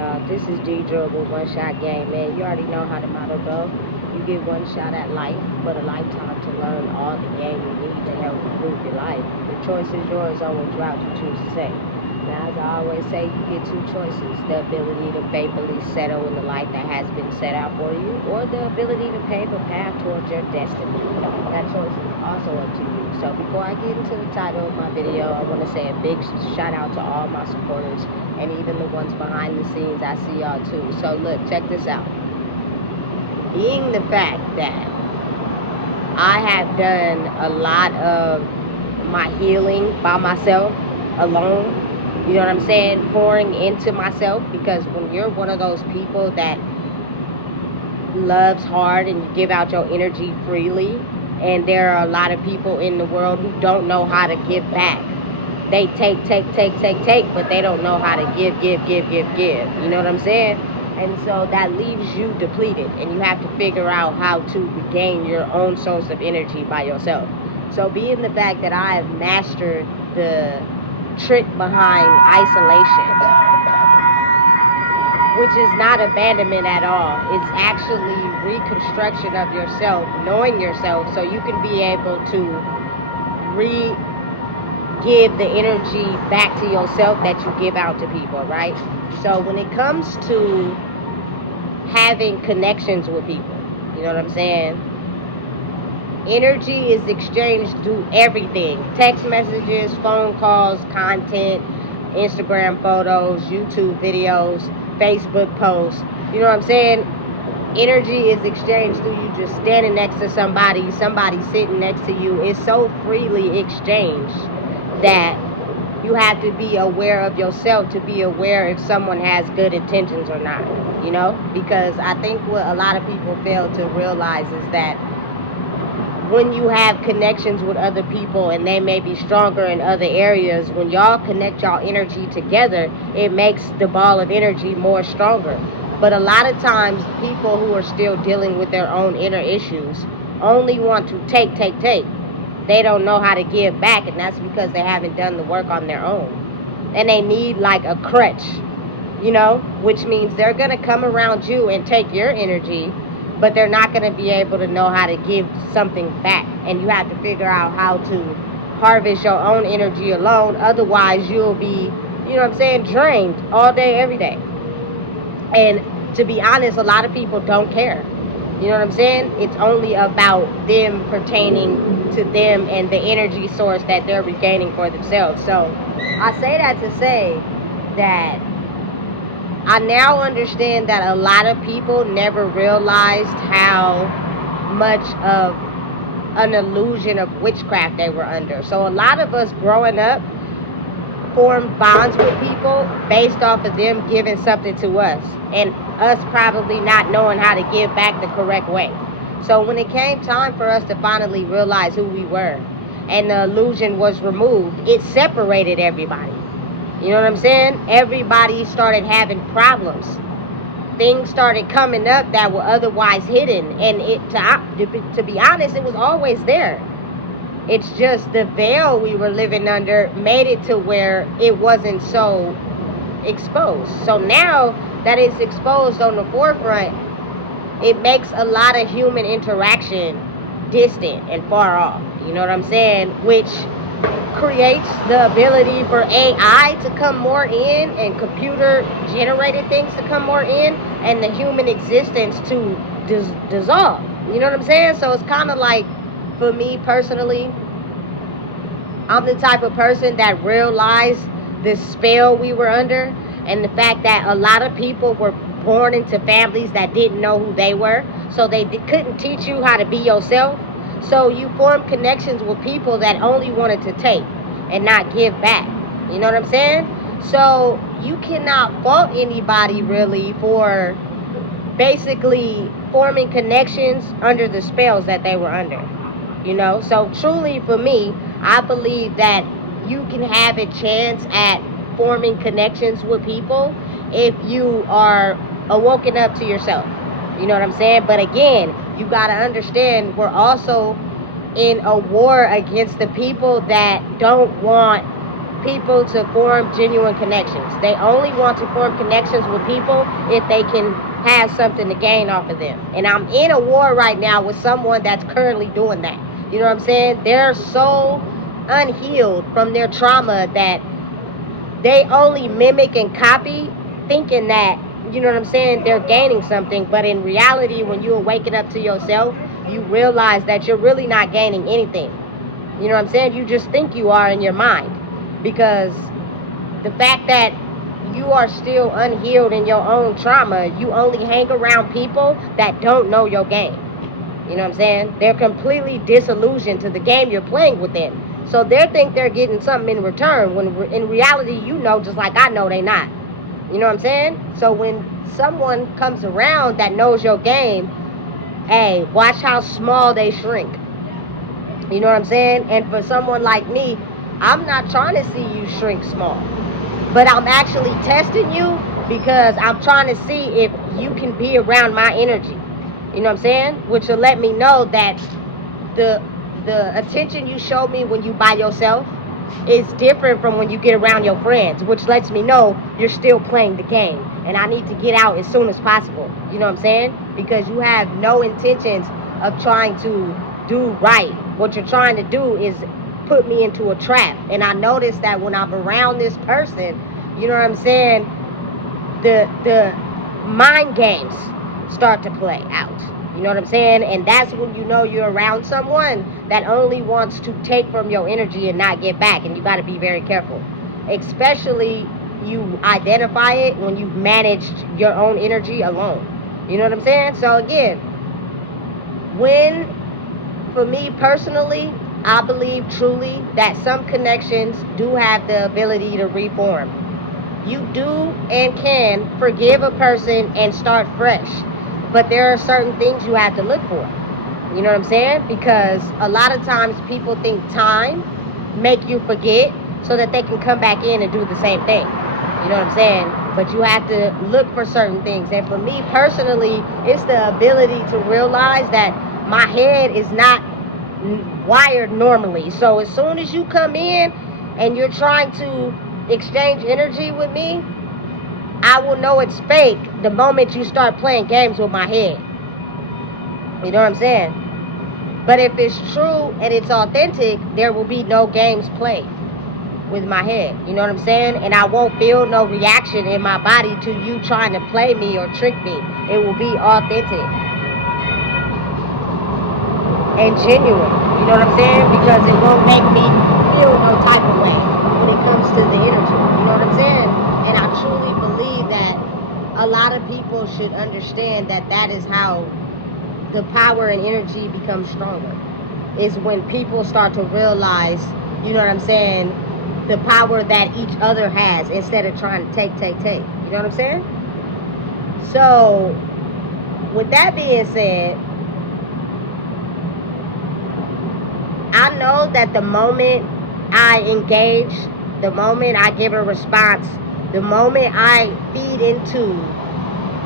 y'all? This is Deidre with One Shot Game, man. You already know how the motto go. You get one shot at life, but a lifetime to learn all the game you need to help improve your life. The choice is yours on which route you choose to take. Now, as I always say, you get two choices: the ability to faithfully settle in the life that has been set out for you, or the ability to pave a path towards your destiny. That choice is also up to you. So before I get into the title of my video, I want to say a big shout out to all my supporters and even the ones behind the scenes. I see y'all too. So look, check this out. Being the fact that I have done a lot of my healing by myself, alone, you know what I'm saying, pouring into myself, because when you're one of those people that loves hard and you give out your energy freely, and there are a lot of people in the world who don't know how to give back. They take, but they don't know how to give. You know what I'm saying? And so that leaves you depleted, and you have to figure out how to regain your own source of energy by yourself. So being the fact that I have mastered the trick behind isolation, which is not abandonment at all, it's actually reconstruction of yourself, knowing yourself, so you can be able to give the energy back to yourself that you give out to people, right? So when it comes to having connections with people, you know what I'm saying? Energy is exchanged through everything: text messages, phone calls, content, Instagram photos, YouTube videos, Facebook posts. You know what I'm saying? Energy is exchanged through you just standing next to somebody sitting next to you. It's so freely exchanged that you have to be aware of yourself to be aware if someone has good intentions or not, you know? Because I think what a lot of people fail to realize is that when you have connections with other people and they may be stronger in other areas, when y'all connect y'all energy together, it makes the ball of energy more stronger. But a lot of times, people who are still dealing with their own inner issues only want to take. They don't know how to give back, and that's because they haven't done the work on their own. And they need like a crutch, you know, which means they're going to come around you and take your energy, but they're not going to be able to know how to give something back. And you have to figure out how to harvest your own energy alone. Otherwise, you'll be, you know what I'm saying, drained all day, every day. And to be honest, a lot of people don't care. You know what I'm saying? It's only about them pertaining to them and the energy source that they're regaining for themselves. So I say that to say that I now understand that a lot of people never realized how much of an illusion of witchcraft they were under. So a lot of us growing up formed bonds with people based off of them giving something to us, and us probably not knowing how to give back the correct way. So when it came time for us to finally realize who we were and the illusion was removed, it separated everybody. You know what I'm saying? Everybody started having problems. Things started coming up that were otherwise hidden, and to be honest, it was always there. It's just the veil we were living under made it to where it wasn't so exposed. So now that it's exposed on the forefront, it makes a lot of human interaction distant and far off. You know what I'm saying? Which creates the ability for AI to come more in and computer generated things to come more in, and the human existence to dissolve. You know what I'm saying? So it's kind of like, for me personally, I'm the type of person that realized the spell we were under, and the fact that a lot of people were born into families that didn't know who they were, so they couldn't teach you how to be yourself. So you form connections with people that only wanted to take and not give back. You know what I'm saying? So you cannot fault anybody really for basically forming connections under the spells that they were under. You know, so truly for me, I believe that you can have a chance at forming connections with people if you are awoken up to yourself. You know what I'm saying? But again, you got to understand, we're also in a war against the people that don't want people to form genuine connections. They only want to form connections with people if they can have something to gain off of them. And I'm in a war right now with someone that's currently doing that. You know what I'm saying? They're so unhealed from their trauma that they only mimic and copy, thinking that, you know what I'm saying, they're gaining something. But in reality, when you're waking up to yourself, you realize that you're really not gaining anything. You know what I'm saying? You just think you are in your mind. Because the fact that you are still unhealed in your own trauma, you only hang around people that don't know your game. You know what I'm saying? They're completely disillusioned to the game you're playing with them. So they think they're getting something in return, when in reality, you know, just like I know, they not. You know what I'm saying? So when someone comes around that knows your game, hey, watch how small they shrink. You know what I'm saying? And for someone like me, I'm not trying to see you shrink small, but I'm actually testing you because I'm trying to see if you can be around my energy. You know what I'm saying? Which will let me know that the attention you show me when you by yourself is different from when you get around your friends, which lets me know you're still playing the game. And I need to get out as soon as possible. You know what I'm saying? Because you have no intentions of trying to do right. What you're trying to do is put me into a trap. And I notice that when I'm around this person, you know what I'm saying, the mind games start to play out. You know what I'm saying? And that's when you know you're around someone that only wants to take from your energy and not get back. And you got to be very careful. Especially you identify it when you've managed your own energy alone. You know what I'm saying? So again, for me personally, I believe truly that some connections do have the ability to reform. You do and can forgive a person and start fresh. But there are certain things you have to look for. You know what I'm saying? Because a lot of times people think time make you forget so that they can come back in and do the same thing. You know what I'm saying? But you have to look for certain things. And for me personally, it's the ability to realize that my head is not wired normally. So as soon as you come in and you're trying to exchange energy with me, I will know it's fake the moment you start playing games with my head. You know what I'm saying? But if it's true and it's authentic, there will be no games played with my head. You know what I'm saying? And I won't feel no reaction in my body to you trying to play me or trick me. It will be authentic and genuine. You know what I'm saying? Because it won't make me feel no type of way when it comes to the energy. You know what I'm saying? And I truly believe that a lot of people should understand that that is how the power and energy becomes stronger. Is when people start to realize, you know what I'm saying, the power that each other has instead of trying to take. You know what I'm saying? So, with that being said, I know that the moment I engage, the moment I give a response, the moment I feed into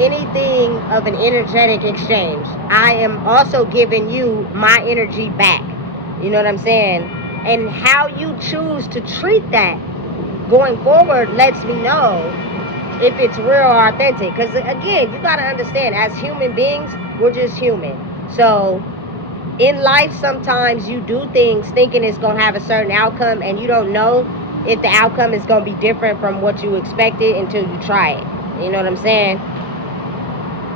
anything of an energetic exchange, I am also giving you my energy back. You know what I'm saying? And how you choose to treat that going forward lets me know if it's real or authentic. Because again, you got to understand, as human beings, we're just human. So in life, sometimes you do things thinking it's going to have a certain outcome, and you don't know if the outcome is going to be different from what you expected until you try it. You know what I'm saying?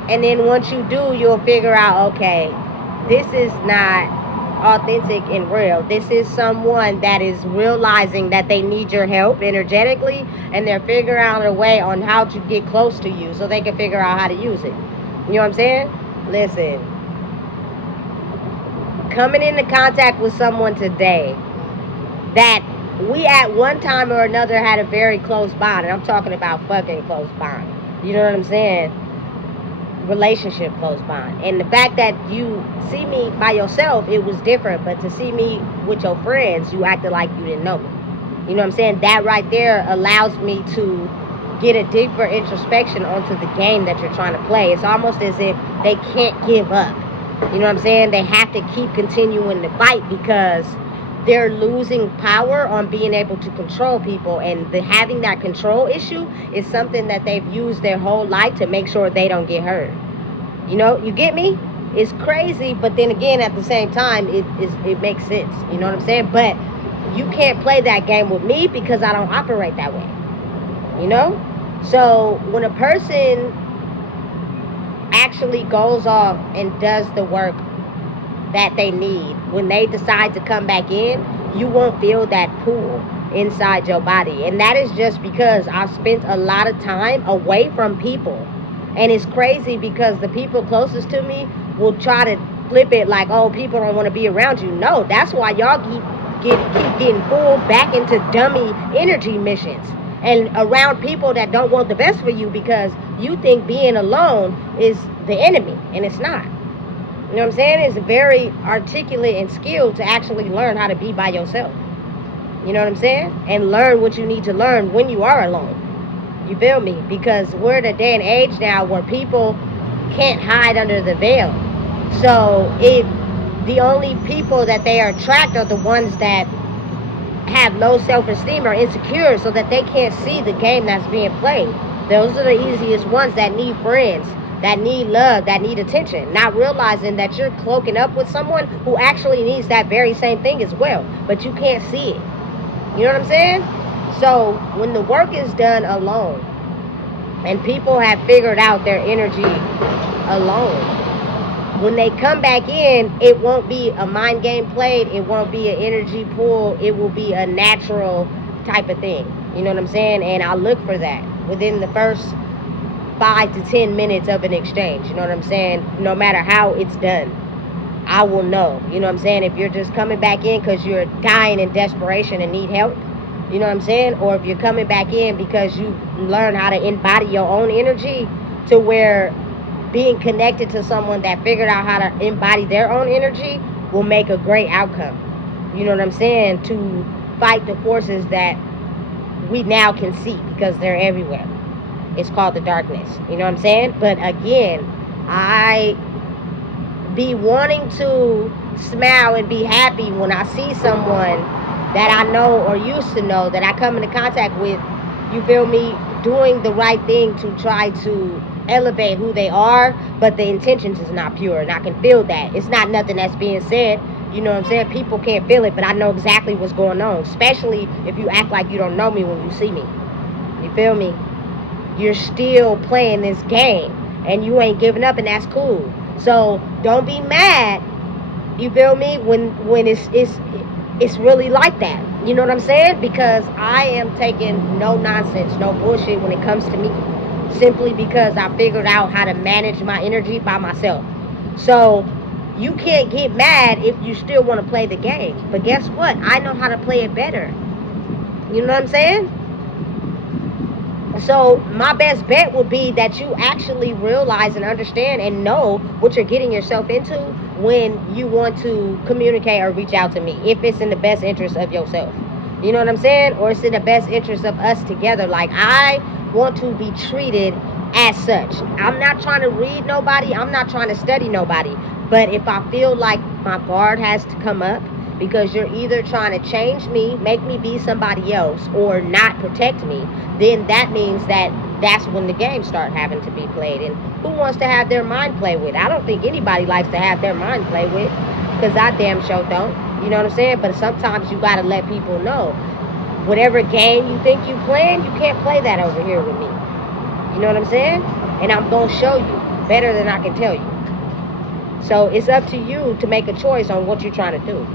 And then once you do, you'll figure out, okay, this is not authentic and real. This is someone that is realizing that they need your help energetically, and they're figuring out a way on how to get close to you so they can figure out how to use it. You know what I'm saying? Listen, coming into contact with someone today that we at one time or another had a very close bond, and I'm talking about fucking close bond. You know what I'm saying? Relationship close bond. And the fact that you see me by yourself, it was different. But to see me with your friends, you acted like you didn't know me. You know what I'm saying? That right there allows me to get a deeper introspection onto the game that you're trying to play. It's almost as if they can't give up. You know what I'm saying? They have to keep continuing to fight because they're losing power on being able to control people, and having that control issue is something that they've used their whole life to make sure they don't get hurt. You get me? It's crazy, but then again, at the same time, it makes sense. You know what I'm saying? But you can't play that game with me because I don't operate that way. So when a person actually goes off and does the work that they need, when they decide to come back in, you won't feel that pull inside your body. And that is just because I've spent a lot of time away from people. And it's crazy because the people closest to me will try to flip it like, oh, people don't want to be around you. No, that's why y'all keep getting pulled back into dummy energy missions and around people that don't want the best for you, because you think being alone is the enemy, and it's not. You know what I'm saying? It's very articulate and skilled to actually learn how to be by yourself. You know what I'm saying? And learn what you need to learn when you are alone. You feel me? Because we're in a day and age now where people can't hide under the veil. So if the only people that they attract are the ones that have low self-esteem or insecure, so that they can't see the game that's being played. Those are the easiest ones that need friends, that need love, that need attention, not realizing that you're cloaking up with someone who actually needs that very same thing as well, but you can't see it. You know what I'm saying? So when the work is done alone and people have figured out their energy alone, when they come back in, it won't be a mind game played. It won't be an energy pull. It will be a natural type of thing. You know what I'm saying? And I look for that within the first 5 to 10 minutes of an exchange. You know what I'm saying? No matter how it's done, I will know. You know what I'm saying? If you're just coming back in because you're dying in desperation and need help, you know what I'm saying? Or if you're coming back in because you learn how to embody your own energy, to where being connected to someone that figured out how to embody their own energy will make a great outcome. You know what I'm saying? To fight the forces that we now can see because they're everywhere. It's called the darkness. You know what I'm saying? But again, I be wanting to smile and be happy when I see someone that I know or used to know, that I come into contact with, you feel me, doing the right thing to try to elevate who they are, but the intentions is not pure, and I can feel that. It's not nothing that's being said, you know what I'm saying? People can't feel it, but I know exactly what's going on, especially if you act like you don't know me when you see me. You feel me? You're still playing this game, and you ain't giving up, and that's cool. So don't be mad, you feel me, when it's really like that. You know what I'm saying? Because I am taking no nonsense, no bullshit when it comes to me, simply because I figured out how to manage my energy by myself. So you can't get mad if you still want to play the game. But guess what? I know how to play it better. You know what I'm saying? So my best bet would be that you actually realize and understand and know what you're getting yourself into when you want to communicate or reach out to me, if it's in the best interest of yourself. You know what I'm saying? Or it's in the best interest of us together. Like, I want to be treated as such. I'm not trying to read nobody. I'm not trying to study nobody. But if I feel like my guard has to come up because you're either trying to change me, make me be somebody else, or not protect me, then that means that that's when the games start having to be played. And who wants to have their mind played with? I don't think anybody likes to have their mind played with, because I damn sure don't. You know what I'm saying? But sometimes you got to let people know, whatever game you think you playing, you can't play that over here with me. You know what I'm saying? And I'm going to show you better than I can tell you. So it's up to you to make a choice on what you're trying to do.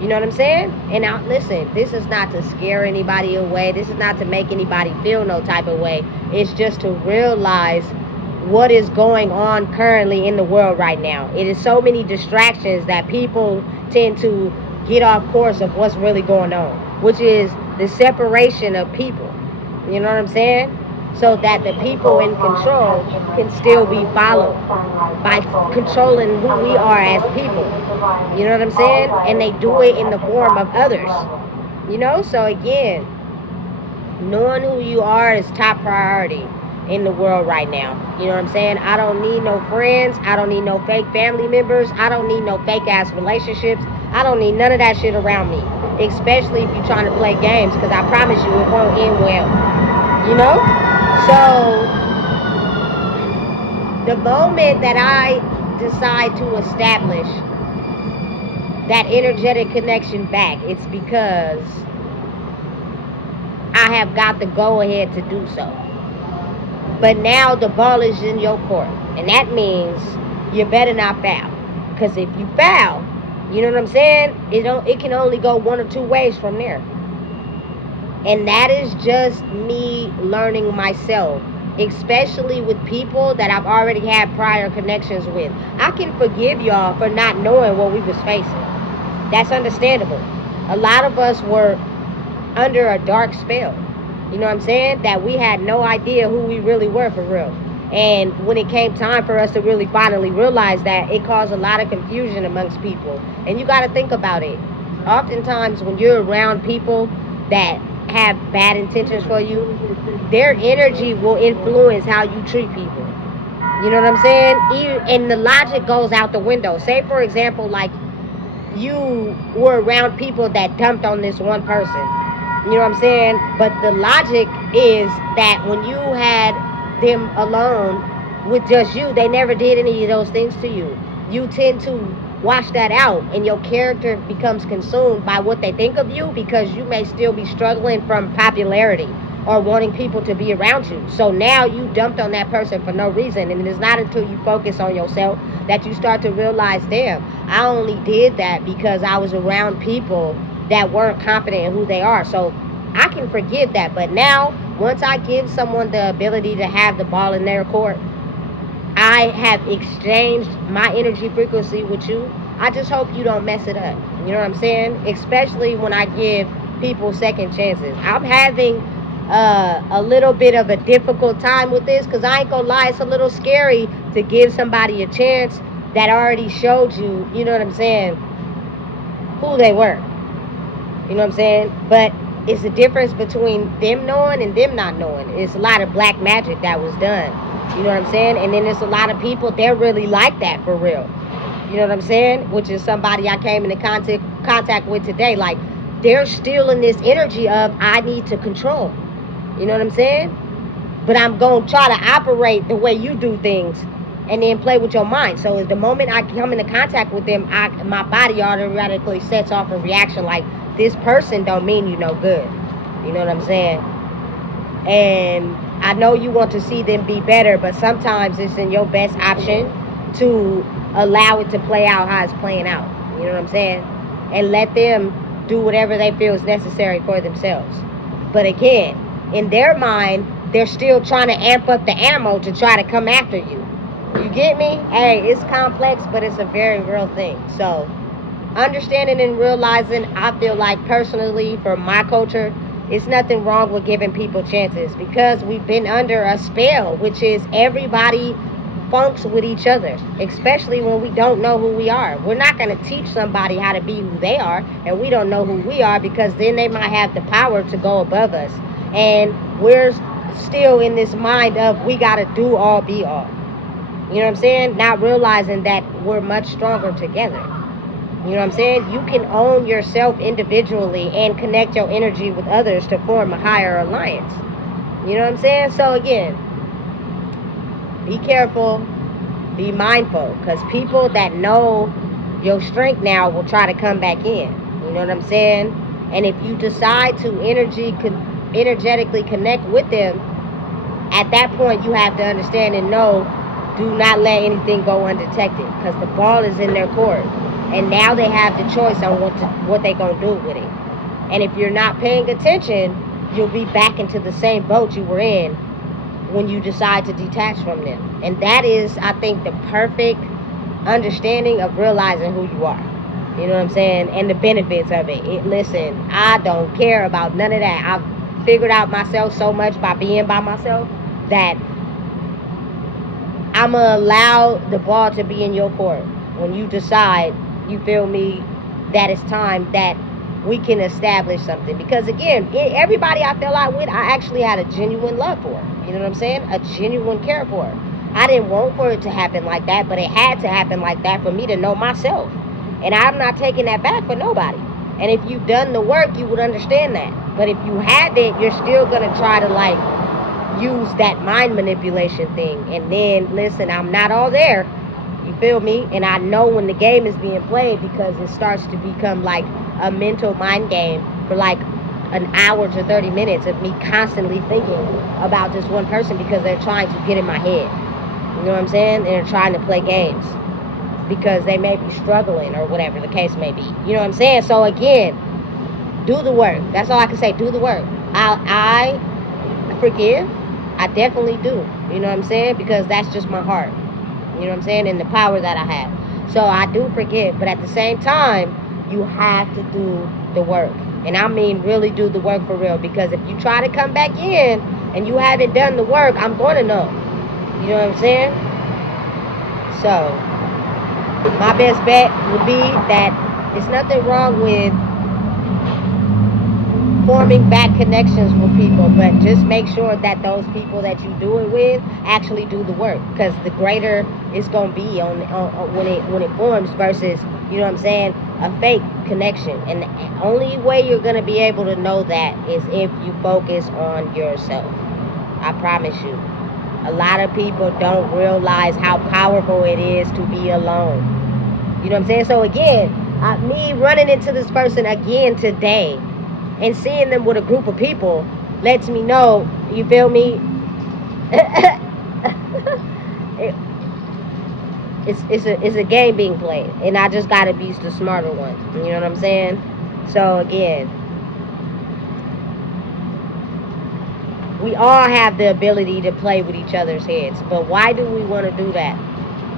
You know what I'm saying? And now, listen, this is not to scare anybody away. This is not to make anybody feel no type of way. It's just to realize what is going on currently in the world right now. It is so many distractions that people tend to get off course of what's really going on, which is the separation of people. You know what I'm saying? So that the people in control can still be followed by controlling who we are as people. You know what I'm saying? And they do it in the form of others. You know? So again, knowing who you are is top priority in the world right now. You know what I'm saying? I don't need no friends. I don't need no fake family members. I don't need no fake ass relationships. I don't need none of that shit around me. especially if you're trying to play games, because I promise you it won't end well, you know? So the moment that I decide to establish that energetic connection back, it's because I have got the go ahead to do so. But now the ball is in your court, and that means you better not foul. Because if you foul, you know what I'm saying? It can only go one or two ways from there. And that is just me learning myself, especially with people that I've already had prior connections with. I can forgive y'all for not knowing what we was facing. That's understandable. A lot of us were under a dark spell. You know what I'm saying? That we had no idea who we really were for real. And when it came time for us to really finally realize that, it caused a lot of confusion amongst people. And you got to think about it. Oftentimes when you're around people that have bad intentions for you, their energy will influence how you treat people. You know what I'm saying? And the logic goes out the window. Say, for example, like you were around people that dumped on this one person. You know what I'm saying? But the logic is that when you had them alone with just you, they never did any of those things to you. You tend to wash that out, and your character becomes consumed by what they think of you, because you may still be struggling from popularity or wanting people to be around you. So now you dumped on that person for no reason, and it's not until you focus on yourself that you start to realize, damn, I only did that because I was around people that weren't confident in who they are. So I can forgive that. But now, once I give someone the ability to have the ball in their court, I have exchanged my energy frequency with you. I just hope you don't mess it up. You know what I'm saying? Especially when I give people second chances. I'm having a little bit of a difficult time with this, because I ain't gonna lie, it's a little scary to give somebody a chance that already showed you, you know what I'm saying, who they were. You know what I'm saying? But it's the difference between them knowing and them not knowing. It's a lot of black magic that was done. You know what I'm saying? And then there's a lot of people, they're really like that for real. You know what I'm saying? Which is somebody I came into contact with today. Like, they're still in this energy of, I need to control. You know what I'm saying? But I'm going to try to operate the way you do things and then play with your mind. So the moment I come into contact with them, my body automatically sets off a reaction like, this person don't mean you no good. You know what I'm saying? And I know you want to see them be better, but sometimes it's in your best option to allow it to play out how it's playing out. You know what I'm saying? And let them do whatever they feel is necessary for themselves. But again, in their mind, they're still trying to amp up the ammo to try to come after you. You get me? Hey, it's complex, but it's a very real thing. So, understanding and realizing, I feel like personally for my culture, it's nothing wrong with giving people chances, because we've been under a spell, which is everybody funks with each other, especially when we don't know who we are. We're not going to teach somebody how to be who they are, and we don't know who we are, because then they might have the power to go above us. And we're still in this mind of we got to do all, be all. You know what I'm saying? Not realizing that we're much stronger together. You know what I'm saying? You can own yourself individually and connect your energy with others to form a higher alliance. You know what I'm saying? So again, be careful, be mindful, because people that know your strength now will try to come back in. You know what I'm saying? And if you decide to energetically connect with them, at that point you have to understand and know, do not let anything go undetected, because the ball is in their court. And now they have the choice on what they're going to do with it. And if you're not paying attention, you'll be back into the same boat you were in when you decide to detach from them. And that is, I think, the perfect understanding of realizing who you are. You know what I'm saying? And the benefits of it. Listen, I don't care about none of that. I've figured out myself so much by being by myself that I'm going to allow the ball to be in your court when you decide, you feel me, that it's time that we can establish something. Because again, everybody I fell out with, I actually had a genuine love for. You know what I'm saying? A genuine care for. I didn't want for it to happen like that, but it had to happen like that for me to know myself. And I'm not taking that back for nobody. And if you've done the work, you would understand that. But if you haven't, you're still going to try to like use that mind manipulation thing. And then, listen, I'm not all there. You feel me? And I know when the game is being played, because it starts to become like a mental mind game for like an hour to 30 minutes of me constantly thinking about this one person, because they're trying to get in my head. You know what I'm saying? And they're trying to play games because they may be struggling or whatever the case may be. You know what I'm saying? So again, do the work. That's all I can say. Do the work. I forgive. I definitely do. You know what I'm saying? Because that's just my heart. You know what I'm saying? And the power that I have. So I do forgive. But at the same time, you have to do the work. And I mean really do the work for real. Because if you try to come back in and you haven't done the work, I'm going to know. You know what I'm saying? So my best bet would be that there's nothing wrong with forming back connections with people, but just make sure that those people that you do it with actually do the work, because the greater it's going to be on when it forms versus, you know what I'm saying, a fake connection. And the only way you're going to be able to know that is if you focus on yourself. I promise you. A lot of people don't realize how powerful it is to be alone. You know what I'm saying? So again, me running into this person again today and seeing them with a group of people lets me know, you feel me? It's a game being played, and I just gotta be the smarter one. You know what I'm saying? So again, we all have the ability to play with each other's heads, but why do we want to do that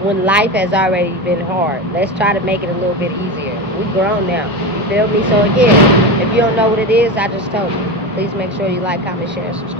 when life has already been hard? Let's try to make it a little bit easier. We grown now. You feel me? So again, if you don't know what it is, I just told you. Please make sure you like, comment, share, and subscribe.